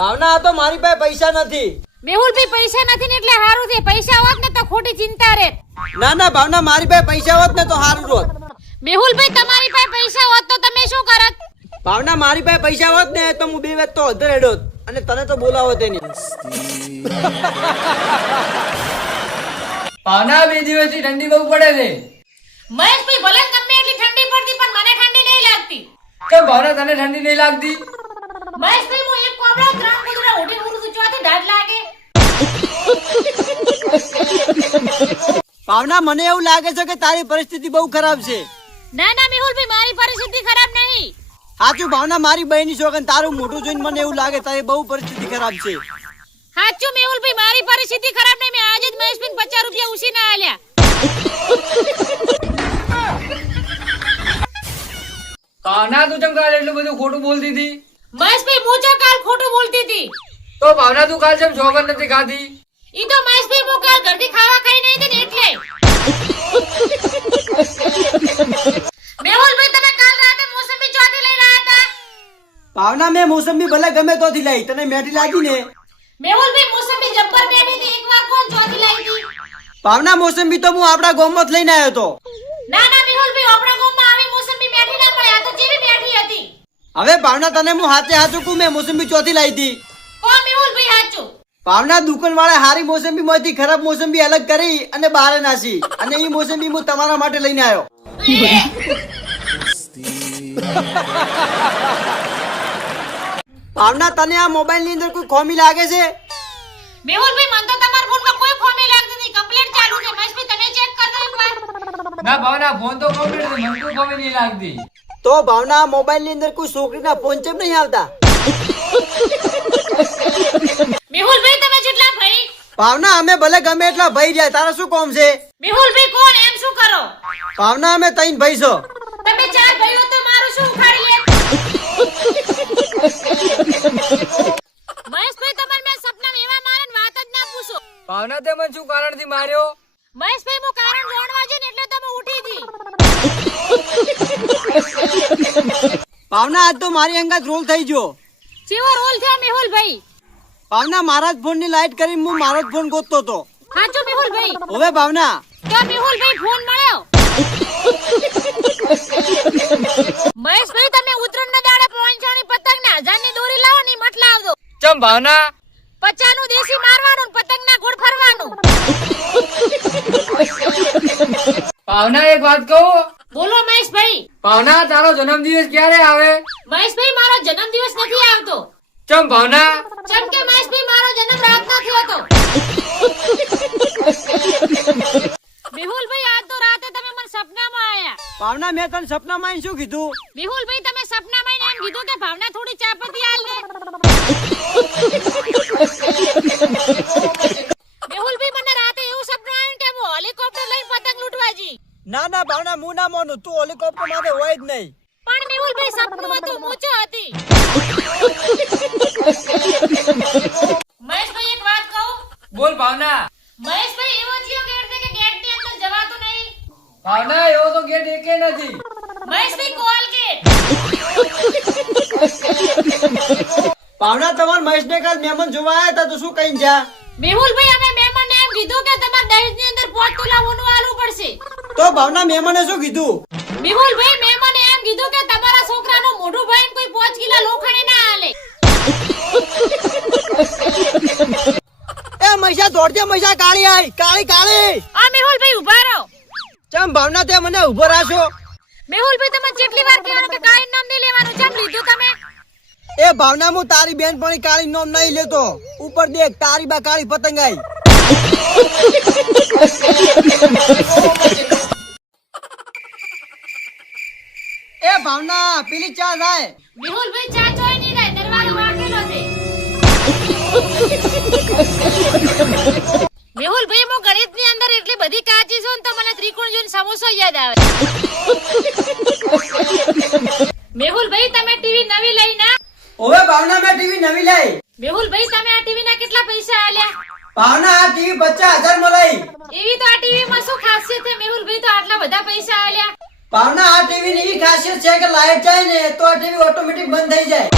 ભાવના તો મારી પાસે પૈસા નથી. મેહુલભાઈ પૈસા નથી ને એટલે હારું છે. પૈસા હોત ને તો ખોટી ચિંતા રહેત. ના ના ભાવના, મારી પાસે પૈસા હોત ને તો હારું રોત. મેહુલભાઈ તમારી પાસે પૈસા હોત તો તમે શું કરત? ભાવના મારી પાસે પૈસા હોત ને તો હું 2 વેત તો અધર હેડોત અને તને તો બોલાવો તેની. ભાવના 2 દિવસથી ઠંડી બહુ પડે છે. મહેશભાઈ ભલે ગમે એટલી ઠંડી પડતી પણ મને ઠંડી નહીં લાગતી. કેમ ભાવના તને ઠંડી નહીં લાગતી? મહેશભાઈ હું એક કોબળો 3 કુતરા ઉઠી ઉડું છું ચોથી ડાઢ લાગે. ભાવના મને એવું લાગે છે કે તારી પરિસ્થિતિ બહુ ખરાબ છે. ના ના મેહુલભાઈ મારી પરિસ્થિતિ ખરાબ નહીં. સાચું ભાવના, મારી બહેની છોકન તારું મોઢું જોઈને મને એવું લાગે તારી બહુ પરિસ્થિતિ ખરાબ છે. સાચું મેહુલભાઈ મારી પરિસ્થિતિ ખરાબ નહીં. મેં આજે જ મહેશભાઈને 50 રૂપિયા ઉછીના આલ્યા. ભાવના તું ચમ કાલ એટલું બધું ખોટું બોલતી હતી? મહેશભાઈ હું જો કાલ ખોટું બોલતી હતી. તો ભાવના તું કાલ જેમ સોગન નથી ખાધી? ઈ તો મહેશભાઈ હું કાલ ઘરથી ખાવા ખાઈ નહીં હતી ને એટલે. મેહુલભાઈ તમે કાલ રાતે મોસંબી ચોથી લઈને આયા હતા. ભાવના મેં મોસંબી ભલે ગમે તોથી લઈ, તને મેઠી લાગી ને? મેહુલભાઈ મોસંબી જબ્બર બેઠી હતી. એક વાર કોણ ચોથી લાવી હતી? ભાવના મોસંબી તો હું આપણા ગામમાં જ લઈને આવ્યો હતો. ના ના મેહુલભાઈ આપણા ગામમાં આવી મોસંબી બેઠી ના મળે. આ તો જેવી બેઠી હતી. હવે ભાવના તને હું હાથે હાથું કહું, મેં મોસંબી ચોથી લાવી હતી. કોણ મેહુલભાઈ સાચું? ભાવના દુકાન વાળા હારી મોસંબી માંથી ખરાબ મોસંબી અલગ કરી અને બહાર નાસી અને એ મોસંબી હું તમારા માટે લઈને આવ્યો. ભાવના તને આ મોબાઈલ ની અંદર કોઈ ખોમી લાગે છે? મેહુલભાઈ મને તો તમારા ફોનમાં કોઈ ખોમી લાગતી નથી. કમ્પ્લીટ ચાલુ છે. મહેશભાઈ તમે ચેક કર દો એકવાર. ના ભાવના ફોન તો કમ્પ્લીટ છે, મને કોઈ ખબર નહીં લાગતી. તો ભાવના મોબાઈલ ની અંદર કોઈ છોકરીના ફોન ચેમ નહીં આવતા? મેહુલભાઈ તમે જેટલા ભાઈ. ભાવના અમે ભલે ગમે એટલા ભાઈ રહ્યા, તારા શું કામ છે? મેહુલભાઈ કોણ એમ શું કરો? ભાવના અમે 3 ભાઈ છો. તમે 4 ભાઈઓ તો મારું શું ઉખાડી લે? મહેશભાઈ તમારે મેં સપનામાં એવા મારન વાત જ ના પૂછો. ભાવના તે મને શું કારણથી માર્યો? મહેશભાઈ હું કારણ જાણવા જઈને એટલે તમે ઉઠી જી. ભાવના આજ તો મારી અંગાત રોલ થઈ ગયો. ચેવો રોલ થયો મેહુલભાઈ? ભાવના મારા જ ફોન ની લાઈટ કરીને હું મારો જ ફોન ગોતતો હતો. સાચું મેહુલભાઈ? હવે ભાવના તો મેહુલભાઈ ફોન મળ્યો. મહેશભાઈ તમે ઉત્તરાયણના દાડે પહોંચવાની પતંગ ના 1000 ની દોરી લાવો ની મત લાવજો. ચમ ભાવના? 50 નું દેશી મારવાનું ને પતંગ ના ગોળ ફરવાનું. ભાવના એક વાત કહું? બોલો મહેશભાઈ. ભાવના તારો જન્મદિવસ ક્યારે આવે? મહેશભાઈ મારો જન્મદિવસ નથી આવતો. ચમ ભાવના? જેમ કે મહેશભાઈ મારો જન્મ રાતનો થયો હતો. મેહુલભાઈ આજ તો રાતે તમે મને સપનામાં આયા. ભાવના મેં તને સપનામાં આવીને શું કીધું? મેહુલભાઈ તમે સપનામાં આવીને એમ કીધું કે ભાવના થોડી ચાપતી આલ ને. મેહુલભાઈ મને રાતે એવું સપનું આવ્યું કે હું હેલિકોપ્ટર લઈને પતંગ લૂંટવા જી. ના ના ભાવના હું ના માનું, તું હેલિકોપ્ટર માટે હોય જ નહીં. પણ મેહુલભાઈ સપનું હતું, મૂંચો હતી. મહેશભાઈ એક વાત કહું? બોલ ભાવના. મહેશભાઈ એવો થયો ગેટ છે કે ગેટ ની અંદર જવાતું નહીં. ભાવના એવો તો ગેટ એકે નથી. મહેશભાઈ કોલ ગેટ. ભાવના તમાર મહેશને કાલ મહેમાન જોવા આવ્યા હતા તો શું કહીને જા? મેહુલભાઈ અમે મહેમાનને એમ કીધું કે તમારે દહેજ ની અંદર 5 તોલા સોનું આલવું પડશે. તો ભાવના મહેમાને શું કીધું? મેહુલભાઈ મહેમાને એમ કીધું કે તમારા છોકરાનું મોઢું ભાઈને કોઈ 5 કિલો લોખંડી ના આલે. એ મૈસા દોડજે, મૈસા કાળી આઈ, કાળી કાળી. આ મેહુલભાઈ ઉભા રહો. ચમ ભાવના તે મને ઉભો રાખો? મેહુલભાઈ તમે કેટલી વાર કહેવાનું કે કાળી નામ નહીં લેવાનું, કેમ લીધું તમે? એ ભાવના હું તારી બેનપણી કાળી નામ નહીં લેતો. ઉપર દેખ તારી બા કાળી પતંગ આઈ. એ ભાવના પેલી ચા જાય. મેહુલભાઈ ચા જોઈ નહીં રહે, દરવાજો વાગેલો છે. મેહુલભાઈ હું ગણિત ની અંદર એટલી બધી કાચી છું ને તો મને ત્રિકોણ જોઈને સમોસો યાદ આવે. મેહુલભાઈ તમે ટીવી નવી લઈ ના? ઓવે ભાવના મેં ટીવી નવી લઈ. મેહુલભાઈ તમે આ ટીવી ના કેટલા પૈસા આલ્યા? ભાવના આ ટીવી 50,000 માં લઈ. એવી તો આ ટીવી માં શું ખાસિયત છે મેહુલભાઈ તો આટલા બધા પૈસા આલ્યા? ભાવના આ ટીવી ની એવી ખાસિયત છે કે લાઈટ જાય ને તો આ ટીવી ઓટોમેટિક બંધ થઈ જાય.